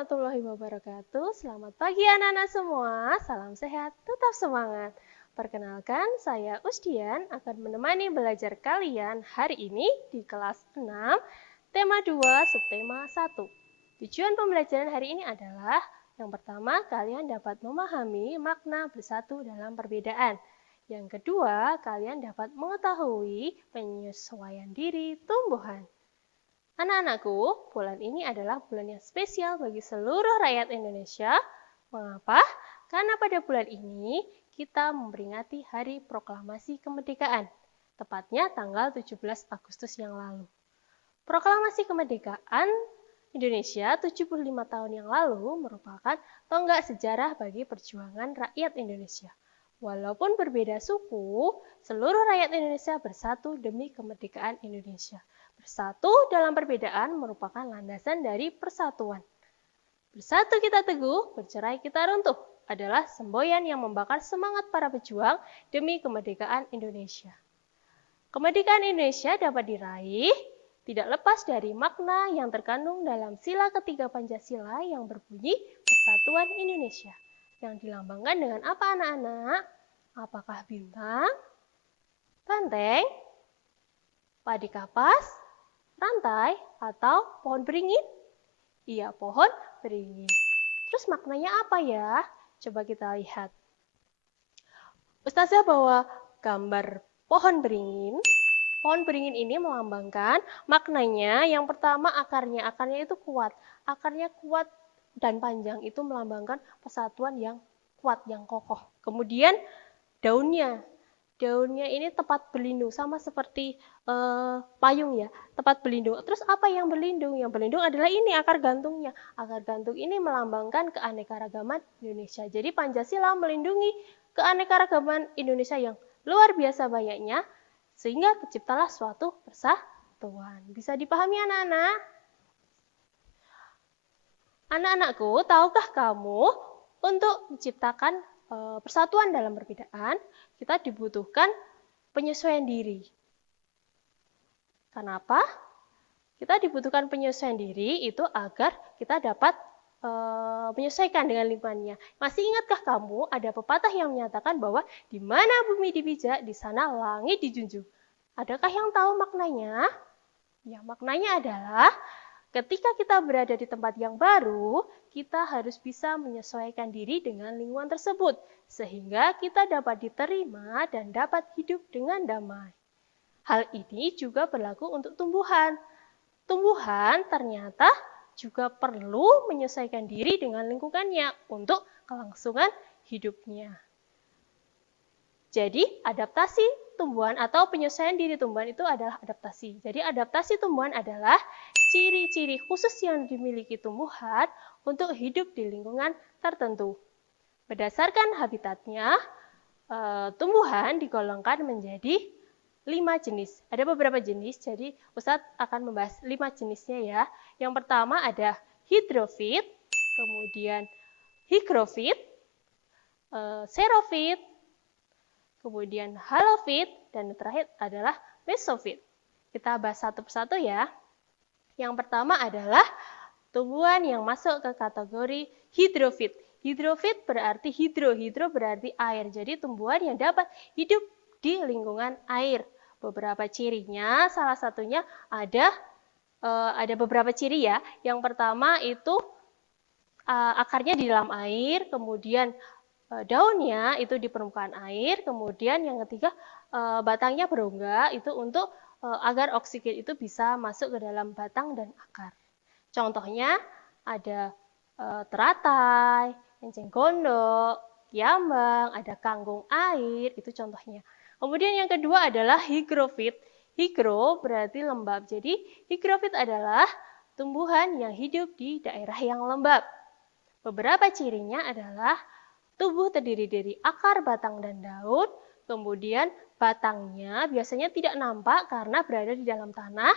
warahmatullahi wabarakatuh. Selamat pagi anak-anak semua. Salam sehat, tetap semangat. Perkenalkan, saya Usdian akan menemani belajar kalian hari ini di kelas 6, tema 2, subtema 1. Tujuan pembelajaran hari ini adalah yang pertama, kalian dapat memahami makna bersatu dalam perbedaan. Yang kedua, kalian dapat mengetahui penyesuaian diri tumbuhan. Anak-anakku, bulan ini adalah bulan yang spesial bagi seluruh rakyat Indonesia. Mengapa? Karena pada bulan ini kita memperingati Hari Proklamasi Kemerdekaan, tepatnya tanggal 17 Agustus yang lalu. Proklamasi Kemerdekaan Indonesia 75 tahun yang lalu merupakan tonggak sejarah bagi perjuangan rakyat Indonesia. Walaupun berbeda suku, seluruh rakyat Indonesia bersatu demi kemerdekaan Indonesia. Bersatu dalam perbedaan merupakan landasan dari persatuan. Bersatu kita teguh, bercerai kita runtuh adalah semboyan yang membakar semangat para pejuang demi kemerdekaan Indonesia. Kemerdekaan Indonesia dapat diraih tidak lepas dari makna yang terkandung dalam sila ketiga Pancasila yang berbunyi Persatuan Indonesia. Yang dilambangkan dengan apa anak-anak? Apakah bintang, banteng, padi kapas, rantai, atau pohon beringin? Iya, pohon beringin. Terus maknanya apa ya? Coba kita lihat. Ustazah bawa gambar pohon beringin. Pohon beringin ini melambangkan maknanya yang pertama akarnya itu kuat. Akarnya kuat dan panjang itu melambangkan persatuan yang kuat, yang kokoh. Kemudian daunnya ini tempat berlindung, sama seperti payung ya, tempat berlindung. Terus apa yang berlindung? Yang berlindung adalah ini akar gantungnya. Akar gantung ini melambangkan keanekaragaman Indonesia. Jadi Pancasila melindungi keanekaragaman Indonesia yang luar biasa banyaknya, sehingga terciptalah suatu persatuan. Bisa dipahami anak-anak? Anak-anakku, tahukah kamu untuk menciptakan persatuan dalam perbedaan, kita dibutuhkan penyesuaian diri. Kenapa? Kita dibutuhkan penyesuaian diri itu agar kita dapat menyesuaikan dengan lingkungannya. Masih ingatkah kamu ada pepatah yang menyatakan bahwa di mana bumi dipijak, di sana langit dijunjung. Adakah yang tahu maknanya? Ya, maknanya adalah ketika kita berada di tempat yang baru, kita harus bisa menyesuaikan diri dengan lingkungan tersebut, sehingga kita dapat diterima dan dapat hidup dengan damai. Hal ini juga berlaku untuk tumbuhan. Tumbuhan ternyata juga perlu menyesuaikan diri dengan lingkungannya untuk kelangsungan hidupnya. Jadi, adaptasi tumbuhan atau penyesuaian diri tumbuhan itu adalah adaptasi. Jadi, adaptasi tumbuhan adalah ciri-ciri khusus yang dimiliki tumbuhan untuk hidup di lingkungan tertentu. Berdasarkan habitatnya, tumbuhan digolongkan menjadi 5 jenis. Ada beberapa jenis, jadi Ustadz akan membahas 5 jenisnya ya. Yang pertama ada hidrofit, kemudian higrofit, xerofit, kemudian halofit, dan yang terakhir adalah mesofit. Kita bahas satu persatu ya. Yang pertama adalah tumbuhan yang masuk ke kategori hidrofit. Hidrofit berarti hidro berarti air. Jadi tumbuhan yang dapat hidup di lingkungan air. Beberapa cirinya, salah satunya ada beberapa ciri ya. Yang pertama itu akarnya di dalam air, kemudian daunnya itu di permukaan air, kemudian yang ketiga batangnya berongga itu untuk agar oksigen itu bisa masuk ke dalam batang dan akar. Contohnya ada teratai, enceng gondok, kiambang, ada kangkung air, itu contohnya. Kemudian yang kedua adalah higrofit. Higro berarti lembab. Jadi higrofit adalah tumbuhan yang hidup di daerah yang lembab. Beberapa cirinya adalah tubuh terdiri dari akar, batang, dan daun. Kemudian batangnya biasanya tidak nampak karena berada di dalam tanah.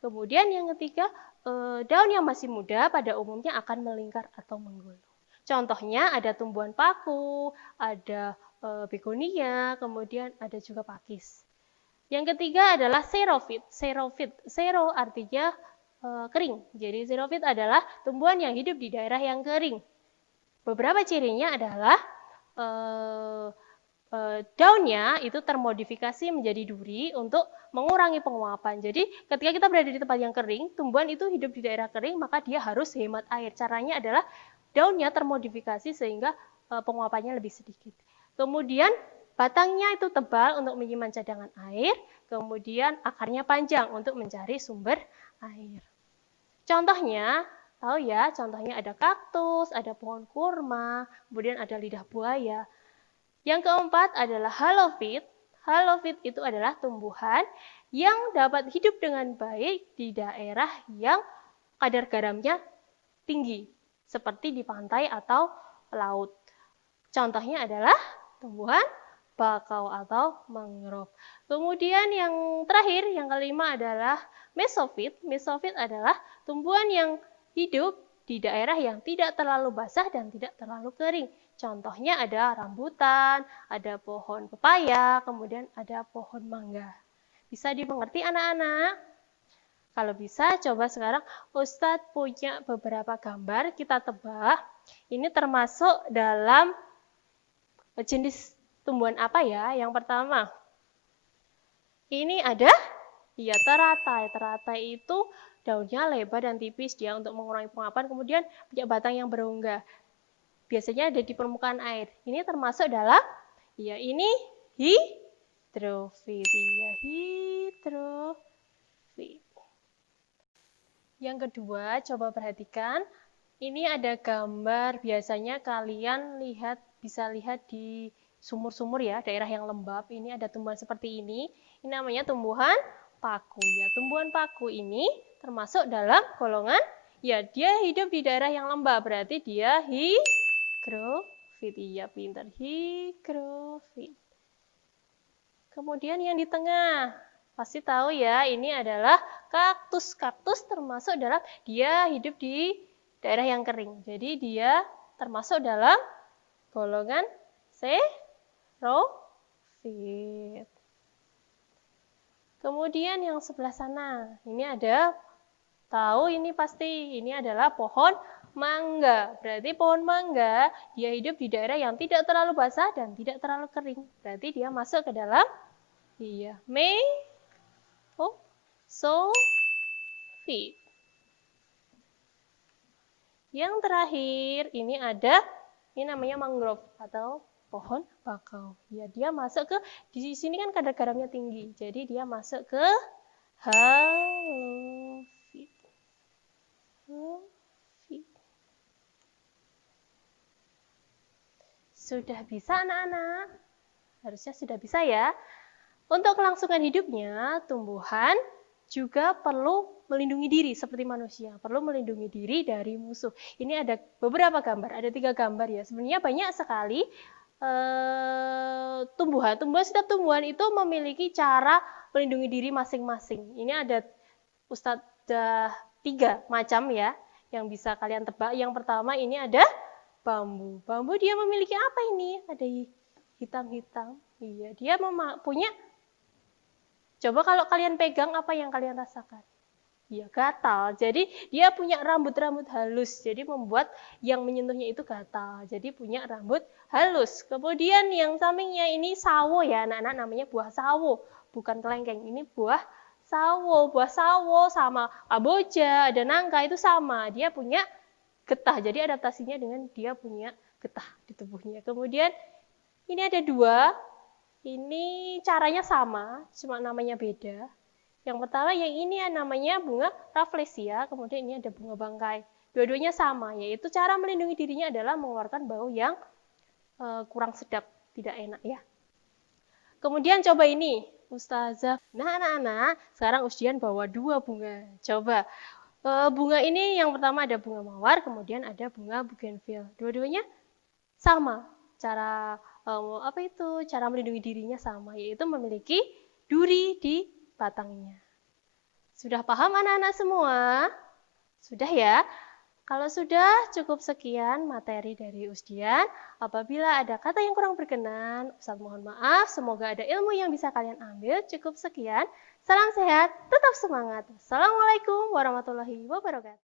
Kemudian yang ketiga, daun yang masih muda pada umumnya akan melingkar atau menggulung. Contohnya ada tumbuhan paku, ada begonia, kemudian ada juga pakis. Yang ketiga adalah xerofit. Xero artinya kering. Jadi xerophyte adalah tumbuhan yang hidup di daerah yang kering. Beberapa cirinya adalah daunnya itu termodifikasi menjadi duri untuk mengurangi penguapan. Jadi ketika kita berada di tempat yang kering, tumbuhan itu hidup di daerah kering, maka dia harus hemat air. Caranya adalah daunnya termodifikasi sehingga penguapannya lebih sedikit. Kemudian batangnya itu tebal untuk menyimpan cadangan air, kemudian akarnya panjang untuk mencari sumber air. Contohnya, tahu ya, contohnya ada kaktus, ada pohon kurma, kemudian ada lidah buaya. Yang keempat adalah halophyte. Halophyte itu adalah tumbuhan yang dapat hidup dengan baik di daerah yang kadar garamnya tinggi, seperti di pantai atau laut. Contohnya adalah tumbuhan bakau atau mangrove. Kemudian yang terakhir, yang kelima adalah mesophyte. Mesophyte adalah tumbuhan yang hidup di daerah yang tidak terlalu basah dan tidak terlalu kering. Contohnya ada rambutan, ada pohon pepaya, kemudian ada pohon mangga. Bisa dimengerti anak-anak? Kalau bisa, coba sekarang Ustadz punya beberapa gambar, kita tebak. Ini termasuk dalam jenis tumbuhan apa ya? Yang pertama, ini ada teratai. Teratai itu daunnya lebar dan tipis dia untuk mengurangi penguapan, kemudian punya batang yang berongga. Biasanya ada di permukaan air. Ini termasuk dalam, ini hidrofit. Hidrofit. Yang kedua, coba perhatikan. Ini ada gambar, biasanya kalian bisa lihat di sumur-sumur ya, daerah yang lembab. Ini ada tumbuhan seperti ini. Ini namanya tumbuhan paku. Ya, tumbuhan paku ini termasuk dalam golongan, dia hidup di daerah yang lembab, berarti dia hidrofit. Iya, pintar. Hidrofit. Kemudian yang di tengah, pasti tahu ya, ini adalah kaktus. Kaktus termasuk dalam, dia hidup di daerah yang kering. Jadi dia termasuk dalam golongan xerophyte. Kemudian yang sebelah sana, ini ada, tahu ini pasti, ini adalah pohon mangga. Berarti pohon mangga, dia hidup di daerah yang tidak terlalu basah dan tidak terlalu kering. Berarti dia masuk ke dalam, mesophyte. Yang terakhir, ini namanya mangrove atau pohon bakau. Ya, dia masuk ke, di sini kan kadar garamnya tinggi. Jadi dia masuk ke halophyte. Sudah bisa anak-anak? Harusnya sudah bisa ya. Untuk kelangsungan hidupnya, tumbuhan juga perlu melindungi diri seperti manusia. Perlu melindungi diri dari musuh. Ini ada beberapa gambar, ada 3 gambar ya. Sebenarnya banyak sekali tumbuhan. Setiap tumbuhan itu memiliki cara melindungi diri masing-masing. Ini ada Ustadzah 3 macam ya, yang bisa kalian tebak. Yang pertama ini ada bambu. Bambu dia memiliki apa ini? Ada hitam-hitam. Iya, dia punya. Coba kalau kalian pegang, apa yang kalian rasakan? Ya, gatal. Jadi dia punya rambut-rambut halus. Jadi membuat yang menyentuhnya itu gatal. Jadi punya rambut halus. Kemudian yang sampingnya ini sawo ya, anak-anak, namanya buah sawo. Bukan kelengkeng, ini buah sawo. Buah sawo sama kamboja, ada nangka, itu sama. Dia punya getah. Jadi adaptasinya dengan dia punya getah di tubuhnya. Kemudian ini ada 2. Ini caranya sama, cuma namanya beda. Yang pertama yang ini namanya bunga rafflesia, kemudian ini ada bunga bangkai. Dua-duanya sama, yaitu cara melindungi dirinya adalah mengeluarkan bau yang kurang sedap, tidak enak ya. Kemudian coba ini, Ustazah. Nah anak-anak, sekarang Usdian bawa 2 bunga. Coba, bunga ini yang pertama ada bunga mawar, kemudian ada bunga bougainville. Dua-duanya sama, cara cara melindungi dirinya sama, yaitu memiliki duri di batangnya. Sudah paham anak-anak semua? Sudah ya? Kalau sudah cukup sekian materi dari Usdian, apabila ada kata yang kurang berkenan, Ustaz mohon maaf, semoga ada ilmu yang bisa kalian ambil. Cukup sekian, salam sehat, tetap semangat. Assalamualaikum warahmatullahi wabarakatuh.